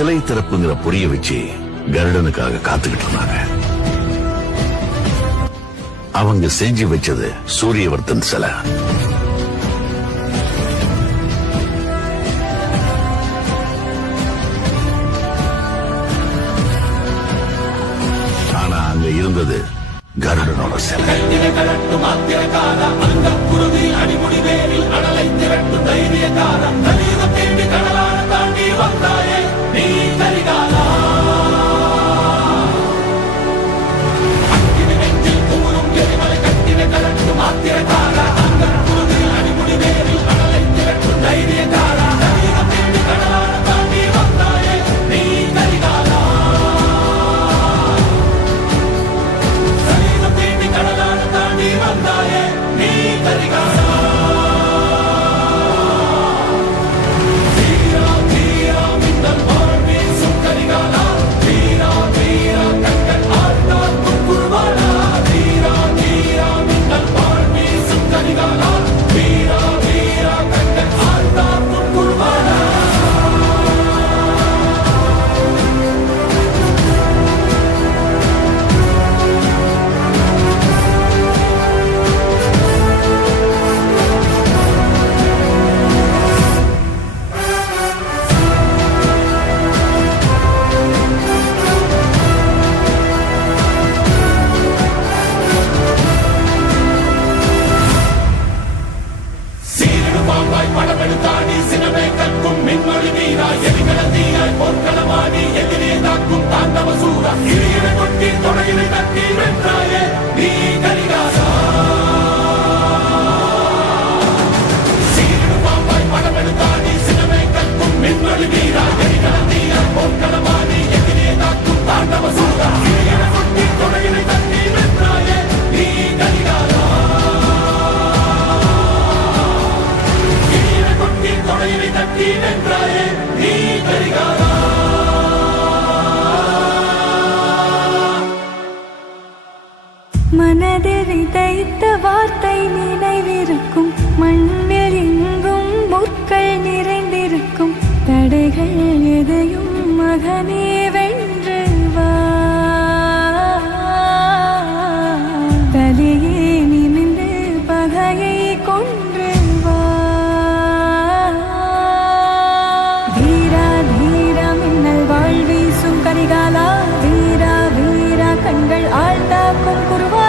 சிலை திறப்புங்கிற புரிய வச்சு கருடனுக்காக காத்துக்கிட்டு இருந்தாங்க. அவங்க செஞ்சு வச்சது சூரியவர்த்தன் சிலை. ஆனா அங்க இருந்தது கருடனோட சிலை. பாம்பாய் படம் எடுத்தாடி சினமே கற்கும் மின்மொழி வீரா. எதிகள தீராய் பொற்களமாடி எதிரே தாக்கும் தாண்டவ சூரா கொட்டி தொடையினை தட்டி மனதில் விதைத்த வார்த்தை நினைவிருக்கும். மண்ணில் எங்கும் முற்கள் நிறைந்திருக்கும். தடைகள் எதையும் மகனே வென்று வா. தலையே நிமிந்து பகையை கொன்று வா. வீரா தீரா மின்னல் வாழ்வீசும் கரிகாலா. வீரா வீரா கண்கள் ஆழ்ந்தாக்கும் குருவா.